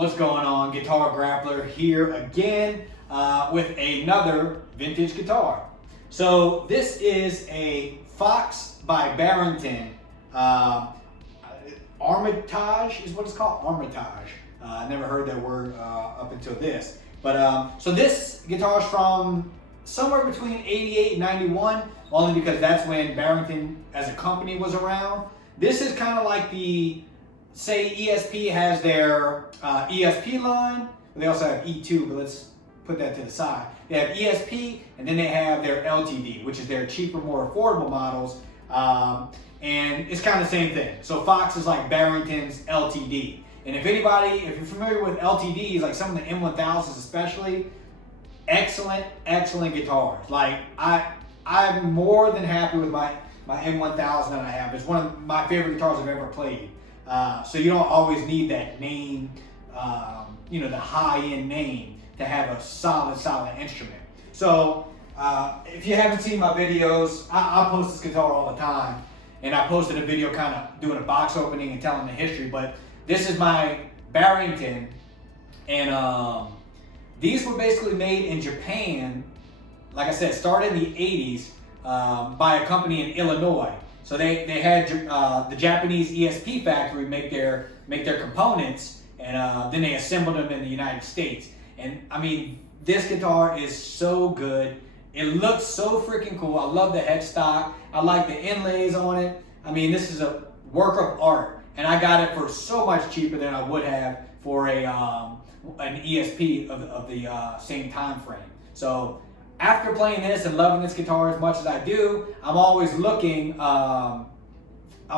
What's going on? Guitar Grappler here again with another vintage guitar. So this is a Foxxe by Barrington. Armitage is what it's called, Armitage. I never heard that word up until this. But so this guitar is from somewhere between 88 and 91, only because that's when Barrington as a company was around. This is kind of like the, say ESP has their ESP line. They also have E2, but let's put that to the side. They have ESP, and then they have their LTD, which is their cheaper, more affordable models. And it's kind of the same thing. So Foxxe is like Barrington's LTD. And if you're familiar with LTDs, like some of the M1000s especially, excellent guitars. Like I'm more than happy with my M1000 that I have. It's one of my favorite guitars I've ever played. So you don't always need that name, the high-end name to have a solid instrument. So if you haven't seen my videos, I post this guitar all the time. And I posted a video kind of doing a box opening and telling the history. But this is my Barrington. And these were basically made in Japan. Like I said, started in the 80s by a company in Illinois. So they had the Japanese ESP factory make their components, and then they assembled them in the United States. And I mean, this guitar is so good. It looks so freaking cool. I love the headstock. I like the inlays on it. I mean, this is a work of art, and I got it for so much cheaper than I would have for an ESP of the same time frame. So after playing this and loving this guitar as much as I do, I'm always looking. I'm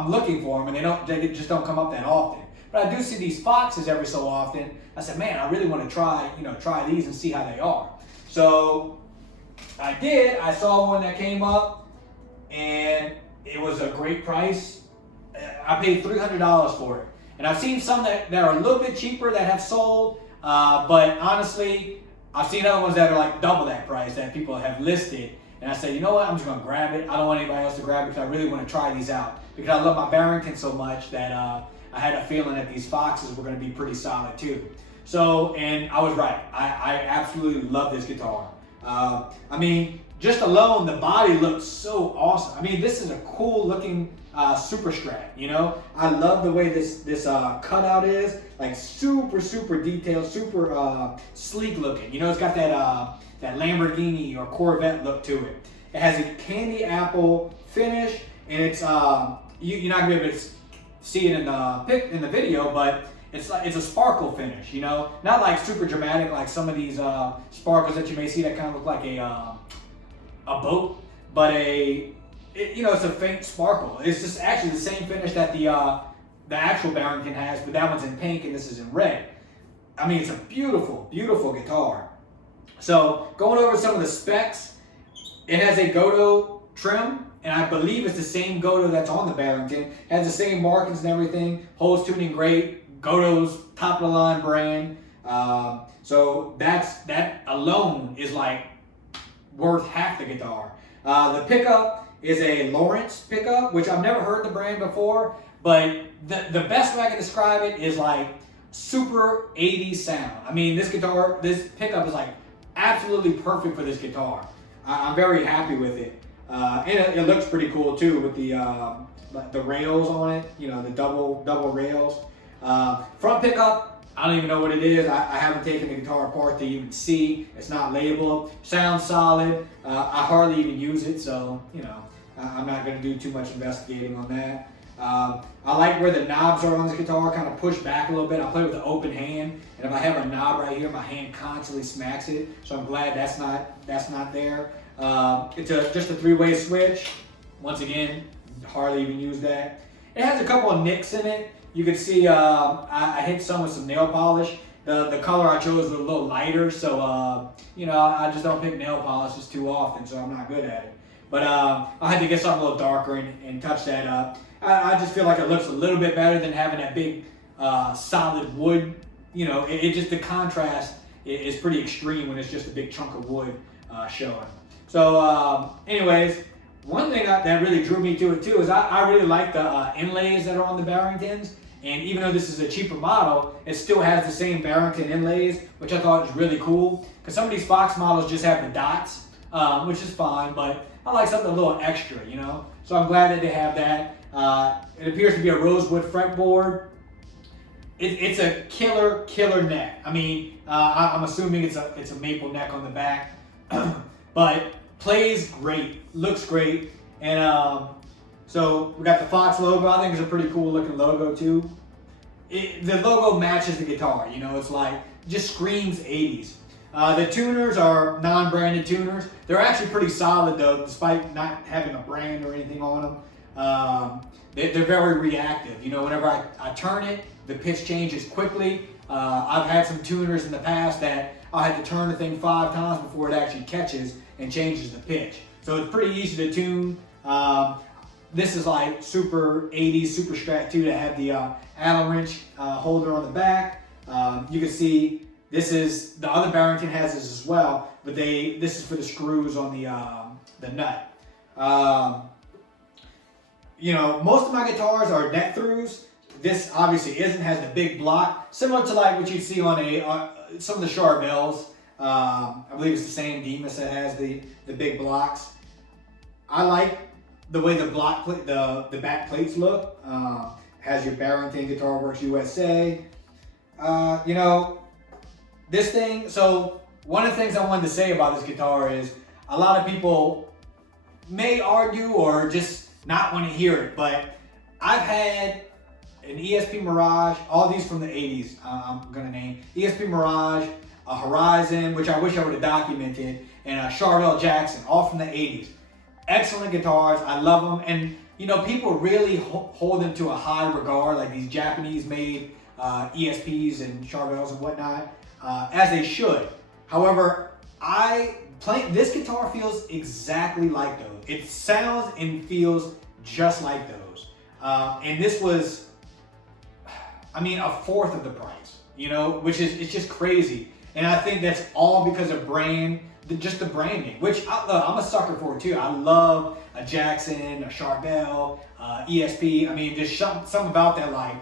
looking for them, and they just don't come up that often. But I do see these Foxxes every so often. I said, man, I really want to try these and see how they are. So I did. I saw one that came up, and it was a great price. I paid $300 for it, and I've seen some that are a little bit cheaper that have sold. But honestly, I've seen other ones that are like double that price that people have listed. And I said, you know what, I'm just gonna grab it. I don't want anybody else to grab it because I really want to try these out. Because I love my Barrington so much that I had a feeling that these Foxxes were gonna be pretty solid too. So, and I was right. I absolutely love this guitar. I mean, just alone, the body looks so awesome. I mean, this is a cool looking super Strat, you know? I love the way this cutout is, like super detailed, super sleek looking. You know, it's got that Lamborghini or Corvette look to it. It has a candy apple finish, and it's you're not gonna be able to see it in the video, but it's a sparkle finish. You know, not like super dramatic like some of these sparkles that you may see that kind of look like a boat, but it's a faint sparkle. It's just actually the same finish that the actual Barrington has, but that one's in pink and this is in red. I mean, it's a beautiful guitar. So going over some of the specs, it has a Goto trim, and I believe it's the same Goto that's on the Barrington. It has the same markings and everything. Holes tuning great. Goto's top of the line brand. So that alone is like worth half the guitar. The pickup is a Lawrence pickup, which I've never heard the brand before, but the best way I can describe it is like super 80s sound. I mean, this pickup is like absolutely perfect for this guitar. I'm very happy with it. And it looks pretty cool too with the rails on it, you know, the double rails. Front pickup, I don't even know what it is. I haven't taken the guitar apart to even see. It's not labeled. Sounds solid. I hardly even use it, so you know, I'm not going to do too much investigating on that. I like where the knobs are on this guitar, kind of push back a little bit. I play with the open hand, and if I have a knob right here, my hand constantly smacks it. So I'm glad that's not there. It's just a three-way switch. Once again, hardly even use that. It has a couple of nicks in it. You can see I hit some with some nail polish. The color I chose was a little lighter, so I just don't pick nail polishes too often, so I'm not good at it. But I had to get something a little darker and touch that up. I just feel like it looks a little bit better than having that big solid wood. You know, it just, the contrast is pretty extreme when it's just a big chunk of wood showing. So anyways, one thing that really drew me to it too is I really like the inlays that are on the Barringtons. And even though this is a cheaper model, it still has the same Barrington inlays, which I thought was really cool. Because some of these Foxxe models just have the dots, which is fine, but I like something a little extra, you know? So I'm glad that they have that. It appears to be a rosewood fretboard. It's a killer neck. I mean, I'm assuming it's a maple neck on the back, but plays great, looks great, and so we got the Foxxe logo. I think it's a pretty cool looking logo too. The logo matches the guitar. You know, it's like just screams 80s. The tuners are non-branded tuners. They're actually pretty solid though, despite not having a brand or anything on them. They're very reactive. You know, whenever I turn it, the pitch changes quickly. I've had some tuners in the past that I had to turn the thing 5 times before it actually catches and changes the pitch. So it's pretty easy to tune. This is like super 80s, super Strat too, to have the Allen wrench holder on the back. You can see this is, the other Barrington has this as well, but this is for the screws on the nut. You know, most of my guitars are neck throughs. This obviously isn't, has the big block, similar to like what you'd see on some of the Charvels. I believe it's the same Demas that has the big blocks. I like the way the block plate, the back plates look. Has your Barrington Guitar Works USA. You know, this thing, so one of the things I wanted to say about this guitar is a lot of people may argue or just not want to hear it, but I've had an ESP Mirage, all these from the 80s, I'm gonna name. ESP Mirage, a Horizon, which I wish I would have documented, and a Charvel Jackson, all from the 80s. Excellent guitars, I love them, and you know, people really hold them to a high regard, like these Japanese made ESPs and Charvels and whatnot, as they should. However, this guitar feels exactly like those. It sounds and feels just like those. And this was, I mean, a fourth of the price, you know, which is, it's just crazy. And I think that's all because of just the branding, which I'm a sucker for too. I love a Jackson, a Charvel, ESP. I mean, just something about that, like,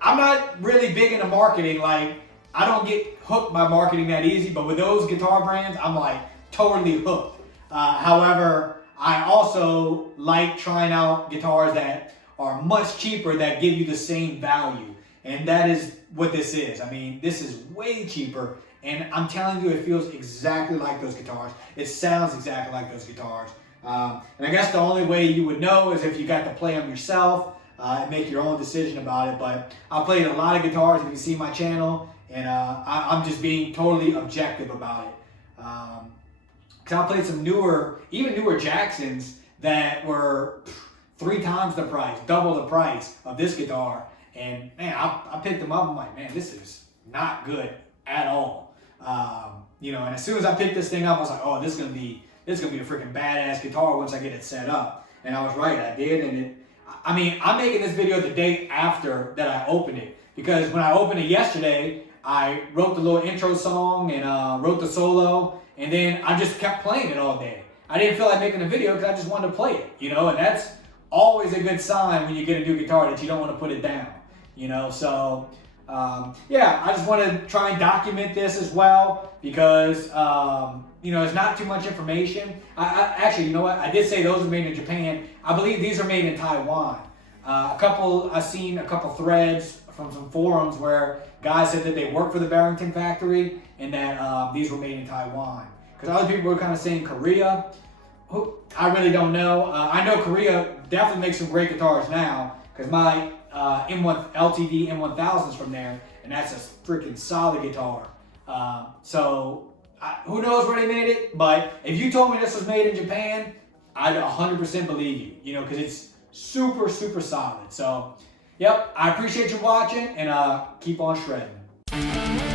I'm not really big into marketing. Like, I don't get hooked by marketing that easy, but with those guitar brands, I'm like totally hooked. However, I also like trying out guitars that are much cheaper that give you the same value. And that is what this is. I mean, this is way cheaper. And I'm telling you, it feels exactly like those guitars. It sounds exactly like those guitars. And I guess the only way you would know is if you got to play them yourself and make your own decision about it. But I played a lot of guitars, if you see my channel, and I'm just being totally objective about it. Because I played some even newer Jacksons that were 3 times the price, double the price of this guitar. And man, I picked them up, I'm like, man, this is not good at all. You know, and as soon as I picked this thing up, I was like, oh, this is gonna be a freaking badass guitar once I get it set up. And I was right, I did. And I mean, I'm making this video the day after that I opened it, because when I opened it yesterday, I wrote the little intro song and wrote the solo, and then I just kept playing it all day. I didn't feel like making a video because I just wanted to play it, you know, and that's always a good sign when you get a new guitar that you don't want to put it down, you know. So yeah, I just want to try and document this as well, because you know, it's not too much information. Actually, you know what, I did say those are made in Japan. I believe these are made in Taiwan. I've seen a couple threads from some forums where guys said that they work for the Barrington factory and that these were made in Taiwan. Because other people were kind of saying Korea. I really don't know. I know Korea definitely makes some great guitars now, because my LTD M1000 is from there, and that's a freaking solid guitar. So who knows where they made it, but if you told me this was made in Japan, I'd 100% believe you, you know, because it's super, super solid. So, yep, I appreciate you watching, and keep on shredding.